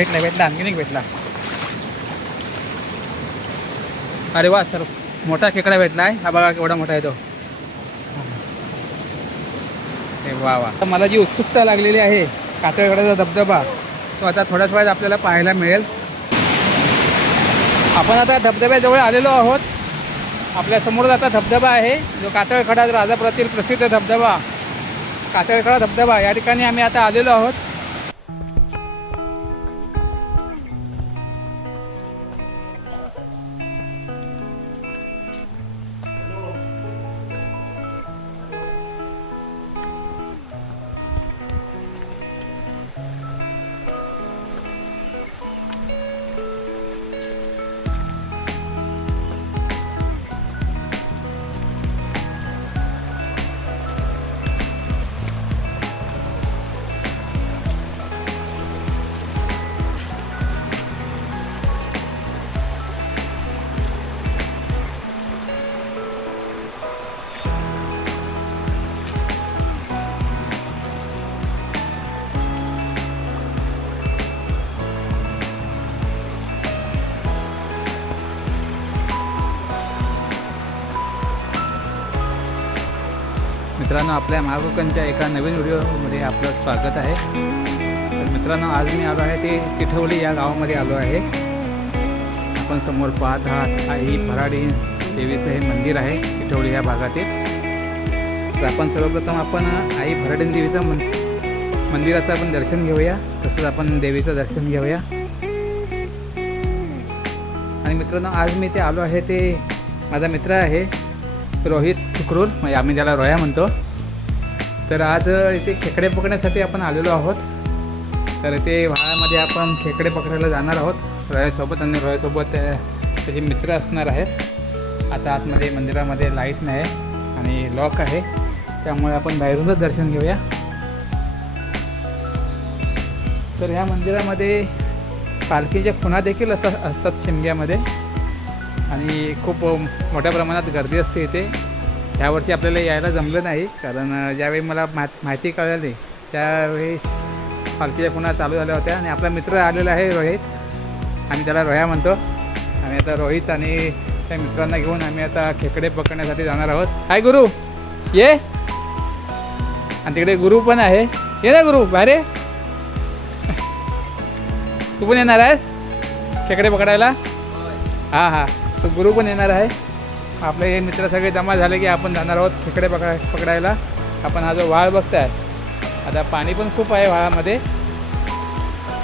भेटला भेटला आणखीन एक भेटला. अरे वा सर मोठा खेकडा भेटला आहे. हा बघा केवढा मोठा आहे तो. हे वा वा. आता मला जी उत्सुकता लागलेली आहे कातळगडाचा धबधबा तो आता थोड्याच वेळात आपल्याला पाहायला मिळेल. आपण आता धबधब्याजवळ आलेलो आहोत. आपल्या समोरच आता धबधबा आहे जो कातळखडा राजापुरातील प्रसिद्ध धबधबा. कातळखडा धबधबा या ठिकाणी आम्ही आता आलेलो आहोत. मित्रांनो आपल्या महाकोकणच्या एका नवीन व्हिडिओमध्ये आपलं स्वागत आहे. तर मित्रांनो आज मी आलो आहे ते तिठवली या गावामध्ये आलो आहे. आपण समोर पाहत आहात आई भराडी देवीचं हे मंदिर आहे तिठवली या भागातील. तर आपण सर्वप्रथम आपण आई भराडी देवीचं मन मंदिराचं आपण दर्शन घेऊया. तसंच आपण देवीचं दर्शन घेऊया. आणि मित्रांनो आज मी ते आलो आहे ते माझा मित्र आहे रोहित ठुकरूर. म्हणजे आम्ही त्याला रोया म्हणतो. तर आज इथे खेकडे पकडण्यासाठी आपण आलेलो आहोत. तर इथे व्हाळामध्ये आपण खेकडे पकडायला जाणार आहोत. रॉयसोबत आणि रॉयसोबत त्याचे मित्र असणार आहेत. आता आतमध्ये मंदिरामध्ये लाइट नाही आणि लॉक आहे. त्यामुळे आपण बाहेरूनच दर्शन घेऊया. तर ह्या मंदिरामध्ये पालखीच्या खुणा देखील असतात असतात शिमग्यामध्ये. आणि खूप मोठ्या प्रमाणात गर्दी असते इथे. यावर्षी आपल्याला यायला जमलं नाही कारण ज्यावेळी मला मा माहिती कळाली त्यावेळी पालखीच्या पुन्हा चालू झाल्या होत्या आणि आपला मित्र आलेला आहे रोहित. आम्ही त्याला रोह्या म्हणतो. आणि आता रोहित आणि त्या मित्रांना घेऊन आम्ही आता खेकडे पकडण्यासाठी जाणार आहोत. हाय गुरु! ये! आणि तिकडे गुरु पण आहे. ये ना गुरु बाहेर ये. तू पण येणार आहेस? खेकडे पकडायला? हां हां. तो गुरु पण येणार आहे. आपले हे मित्र सगळे जमा झाले की आपण जाणार आहोत खेकडे पकडाय पकडायला. आपण हा जो वाळ बघताय आता पाणी पण खूप आहे व्हाळामध्ये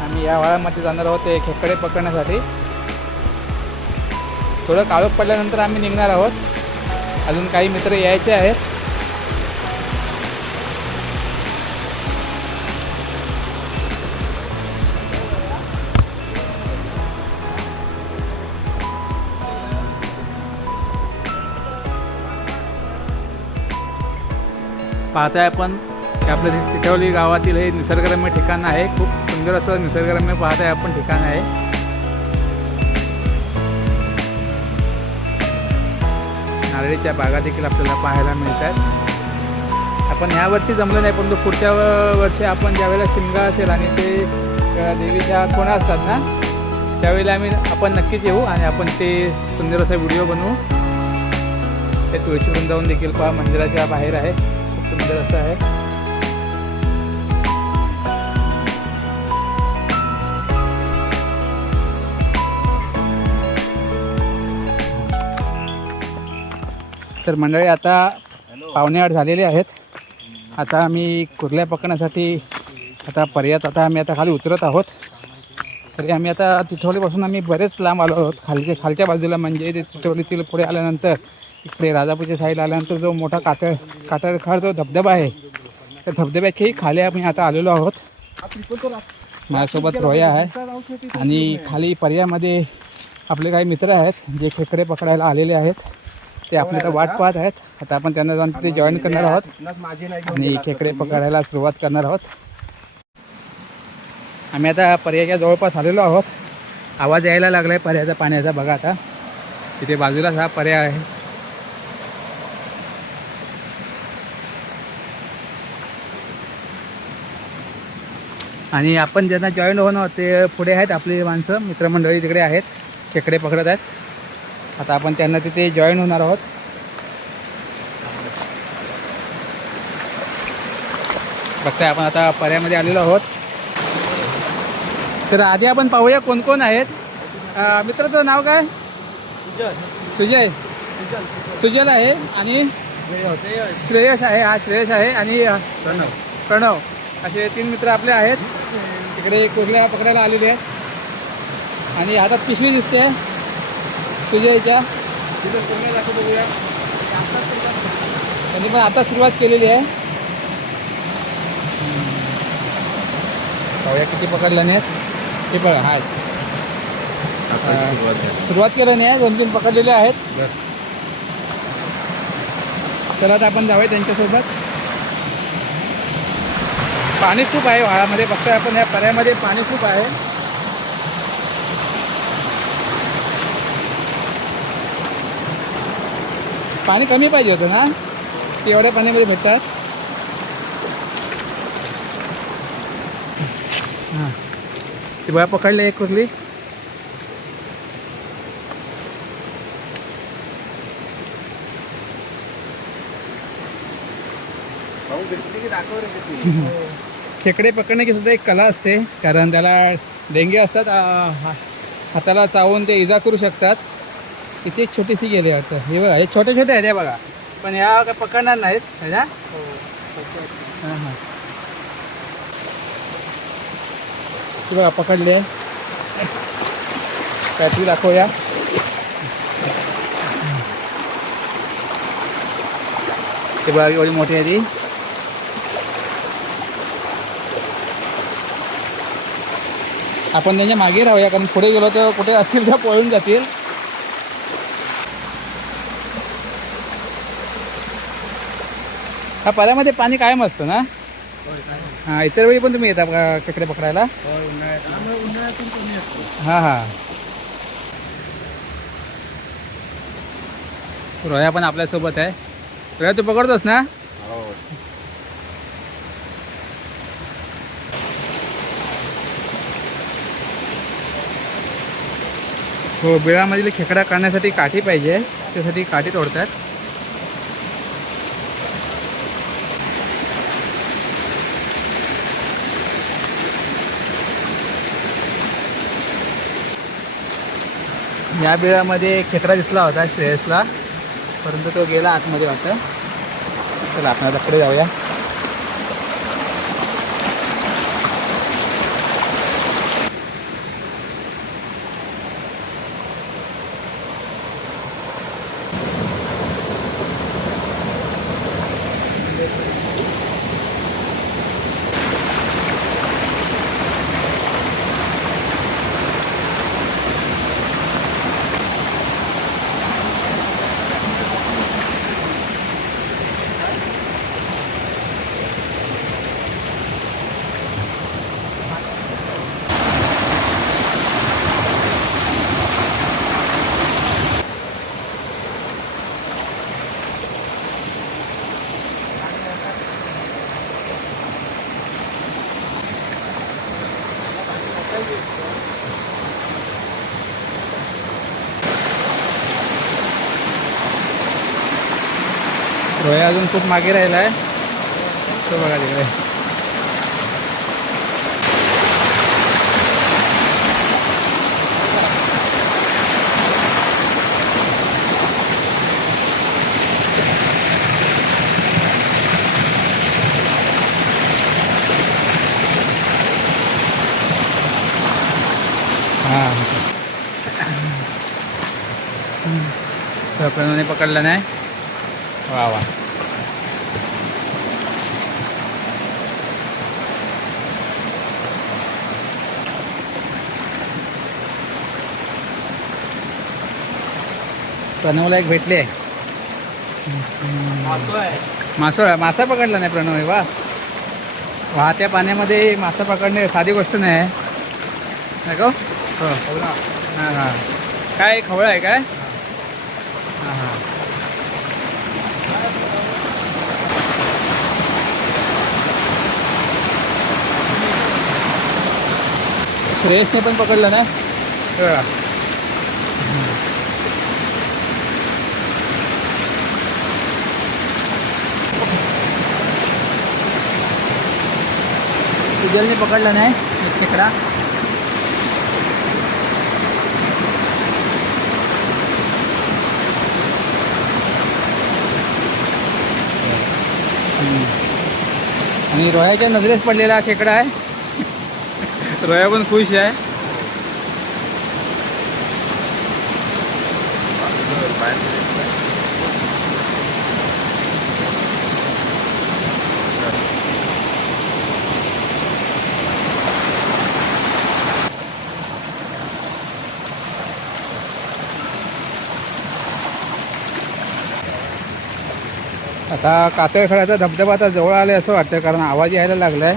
आम्ही या व्हाळामध्ये जाणार आहोत ते खेकडे पकडण्यासाठी. थोडं काळोख पडल्यानंतर आम्ही निघणार आहोत. अजून काही मित्र यायचे आहेत. पाहताय आपण. आपल्या आपलं गावातील हे निसर्गरम्य ठिकाण आहे. खूप सुंदर असं निसर्गरम्य पाहताय आपण ठिकाण आहे. नारळीच्या बागा देखील आपल्याला पाहायला मिळतात. आपण ह्या वर्षी जमलं नाही परंतु पुढच्या वर्षी आपण ज्यावेळेला शिमगा असेल आणि ते देवीच्या कोणा असतात ना त्यावेळेला आम्ही आपण नक्कीच येऊ आणि आपण ते सुंदर असा व्हिडिओ बनवू. ते तुळशी वृंदावन देखील पहा मंदिराच्या बाहेर आहे. खूप सुंदर असं आहे. तर मंडळी आता पावणे आठ झालेले आहेत. आता आम्ही कुर्ल्या पकडण्यासाठी आता पर्यात आता आम्ही आता खाली उतरत आहोत. तरी आम्ही आता तिथवलीपासून आम्ही बरेच लांब आलो आहोत. खालच्या खालच्या बाजूला म्हणजे ते तिथवलीतील पुढे आल्यानंतर इकडे राजापूरच्या साईडला आल्यानंतर जो मोठा कातर कातळखाड जो धबधबा आहे त्या धबधब्याच्याही खाली आम्ही आता आलेलो आहोत. माझ्यासोबत रोया आहे आणि खाली पर्यामध्ये आपले काही मित्र आहेत जे खेकडे पकडायला आलेले आहेत. ते आपल्याला वाट पाहत आहेत. आता आपण त्यांना जाऊन तिथे जॉईन करणार आहोत आणि खेकडे पकडायला सुरुवात करणार आहोत. आम्ही आता पर्याच्या जवळपास आलेलो आहोत. आवाज यायला लागला आहे पर्याचा पाण्याचा. बघा आता. तिथे बाजूलाच हा पर्याय आहे. आणि आपण ज्यांना जॉईन होणं ते पुढे आहेत आपली माणसं मित्रमंडळी तिकडे आहेत खेकडे पकडत आहेत. आता आपण त्यांना तिथे जॉईन होणार आहोत. बघताय आपण आता पर्यामध्ये आलेलो आहोत. तर आधी आपण पाहूया कोण कोण आहेत. मित्राचं नाव काय? सुजय. सुजल. आहे आणि श्रेयस. आहे हा श्रेयस आहे आणि अ, प्रणव. असे तीन मित्र आपले आहेत. तिकडे कुर्ल्या पकडायला आलेले आहेत आणि हातात पिशवी दिसते. सुजयच्या. तिथं कुर्ल्या दाखव बघूया त्यांनी पण आता सुरुवात केलेली आहे. पाहूया किती पकडलं नाही हे बघा हाय. सुरुवात केलं नाही दोन तीन पकडलेले आहेत. चला आता आपण जाऊया त्यांच्यासोबत. पाणी खूप आहे वाळामध्ये. बघतोय आपण या पर्यामध्ये पाणी खूप आहे. पाणी कमी पाहिजे होतं ना? ते एवढ्या पाण्यामध्ये भेटतात. हां. ती बघा पकडले एक कुठली खेकडे पकडण्याची सुद्धा एक कला असते कारण त्याला डेंगे असतात हाताला चावून ते इजा करू शकतात. इथे एक छोटीशी गेली वाटतं. हे बघा हे छोटे छोटे आहेत हे बघा. पण ह्या काय पकडणार नाहीत है ना? हां हां हे. बघा पकडले. काहीतरी दाखवूया. ते बघा एवढी मोठी आहे ती. आपण त्यांच्या मागे राहूया कारण पुढे गेलो तर कुठे असतील त्या पळून जातील. हा पाण्यामध्ये पाणी कायम असतं ना? हां इतर वेळी पण तुम्ही येता खेकडे पकडायला? हां हां. रोया पण आपल्यासोबत आहे. रोया तू पकडतोस ना? हो बिळामधील खेकडा काढण्यासाठी काठी पाहिजे. त्यासाठी काठी तोडतात. या बिळामध्ये खेकडा दिसला होता श्रेयसला. परंतु तो गेला आतमध्ये वाटतं. चला आपण आता पुढे जाऊया. अजून खूप मागे राहिला आहे. तो बघा तिकडे. हां. पकडलं नाही. वा वा. प्रणवला एक भेटले. मासोळा मासा पकडला नाही प्रणव हे वा वाहत्या पाण्यामध्ये मासा पकडणे साधी गोष्ट नाही. आहे नाही का हो? हो. हां. हां काय खवळ आहे काय? हां हां. श्रेयसने पण पकडलं ना? हो. हे बघा. सुजलने पकडलं नाही एक खेकडा हम्म. आणि रोह्याच्या नजरेस पडलेला हा खेकडा आहे रोया पण खुश आहे आता कातळखड्याचा धबधबा आता जवळ आलाय असं वाटतं कारण आवाज यायला लागलाय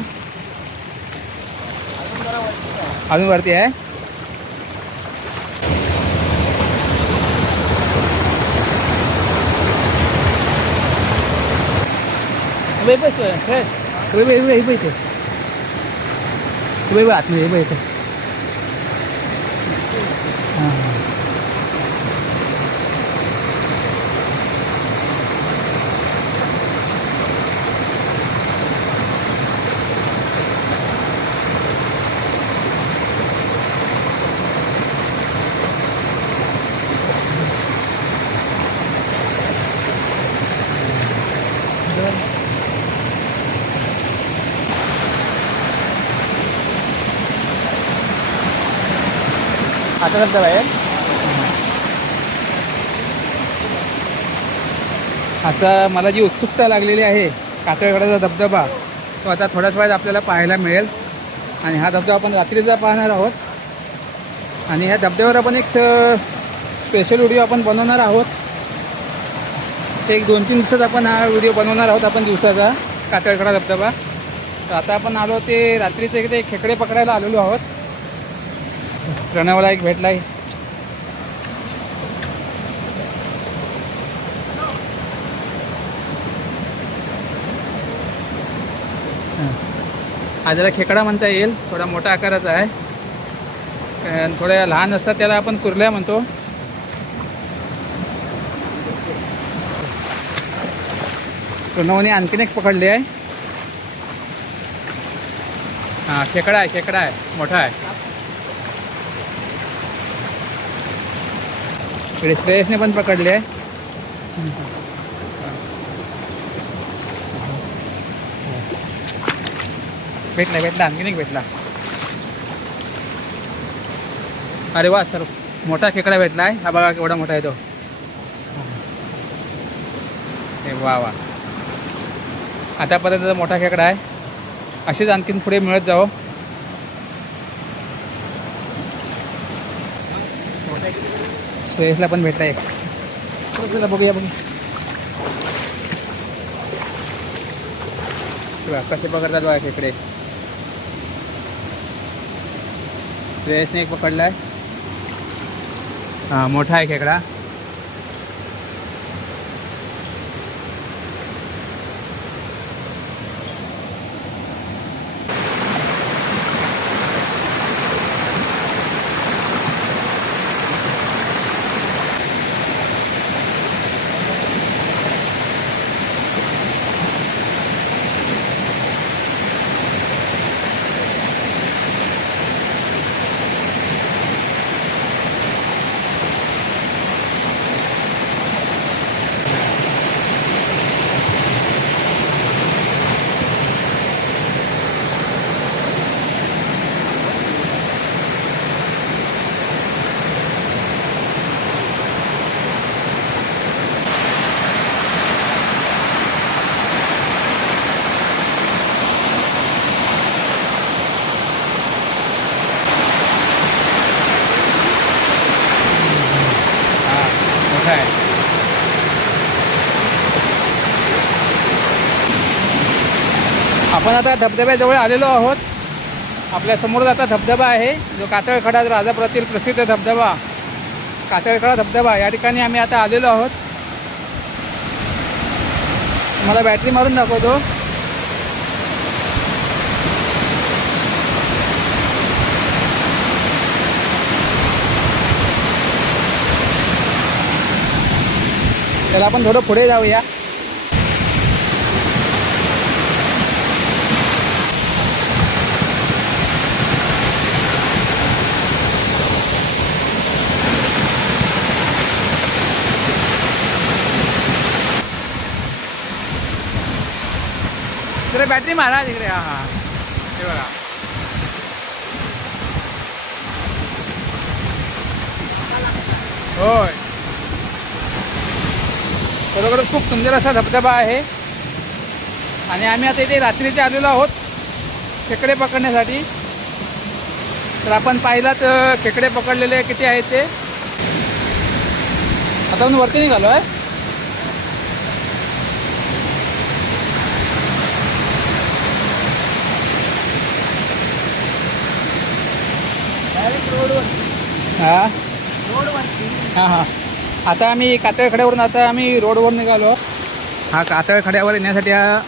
अजून वरती आहे हे. इथे. उभे बस, आतमध्ये आता धबधबा आता मला जी उत्सुकता लागलेली आहे कातळगडाचा धबधबा तो आता थोड्याच वेळात आपल्याला पाहायला मिळेल. आणि हा धबधबा आपण रात्रीचा पाहणार आहोत आणि ह्या धबधब्यावर आपण एक स्पेशल व्हिडिओ आपण बनवणार आहोत. ते एक दोन तीन दिवसात आपण हा व्हिडिओ बनवणार आहोत आपण दिवसाचा कातळकडा धबधबा. तर आता आपण आलो ते रात्रीचे इकडे खेकडे पकडायला आलेलो आहोत. प्रणवला एक भेटला आहे हा जरा खेकडा म्हणता येईल. थोडा मोठा आकाराचा आहे. थोड्या लहान असतात त्याला आपण कुर्ल्या म्हणतो. प्रणवने आणखीन एक पकडली आहे. हां खेकडा आहे खेकडा आहे. मोठा आहे. इकडे श्रेयसने पण पकडले आहे. भेटला भेटला आणखी एक भेटला. अरे वा सर मोठा खेकडा भेटला आहे हा बघा केवढा मोठा आहे तो. हे वा वा. आतापर्यंत मोठा खेकडा आहे. असेच आणखीन पुढे मिळत जावं. श्रेयसला पण भेटला एक चला बघूया बघूया बघा कसे पकडतात बघा खेकडे श्रेयसने एक पकड़ला हाँ मोठा आहे खेकडा आपण आता धबधब्याजवळ आलेलो आहोत. आपल्यासमोरच आता धबधबा आहे. जो कातळखडा राजापुरातील प्रसिद्ध धबधबा. कातळखडा धबधबा. या ठिकाणी आम्ही आता आलेलो आहोत. मला बॅटरी मारून दाखवतो. त्याला आपण थोडं पुढे जाऊया. बॅटरी मारा तिकडे हा हा हे। बघा होय बरोबर खूप सुंदर असा धबधबा आहे. आणि आम्ही आता इथे रात्रीचे आलेलो आहोत खेकडे पकडण्यासाठी. तर आपण पाहिला तर खेकडे पकडलेले किती आहेत ते. आता आपण वरती निघालो आहे हा? हां हां. आता आम्ही कातळखड्यावरून आता आम्ही रोडवर निघालो. हा कातळखड्यावर येण्यासाठी हा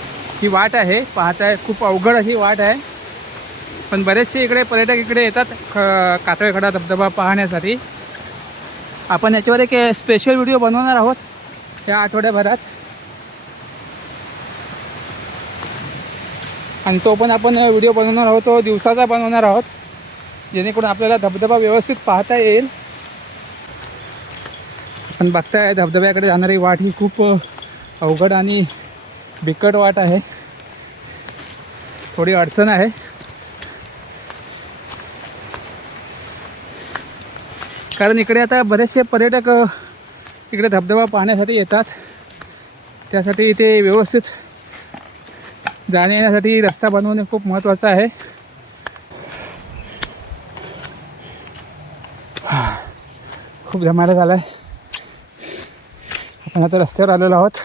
ही वाट आहे. पाहताय खूप अवघड अशी वाट आहे. पण बरेचसे इकडे पर्यटक इकडे येतात ख कातळखडा धबधबा पाहण्यासाठी. आपण याच्यावर एक स्पेशल व्हिडिओ बनवणार आहोत या आठवड्याभरात. आणि तो पण आपण व्हिडिओ बनवणार आहोत तो दिवसाचा बनवणार आहोत. जेणेकरून आपल्याला धबधबा व्यवस्थित पाहता येईल. पण बघताय धबधब्याकडे जाणारी वाट ही खूप अवघड आणि बिकट वाट आहे. थोडी अडचण आहे. कारण इकडे आता बरेचसे पर्यटक इकडे धबधबा पाहण्यासाठी येतात. त्यासाठी इथे व्यवस्थित जाण्या येण्यासाठी रस्ता बनवणे खूप महत्त्वाचं आहे. खूप धमाला झाला आहे आपण आता रस्त्यावर आलेलो आहोत.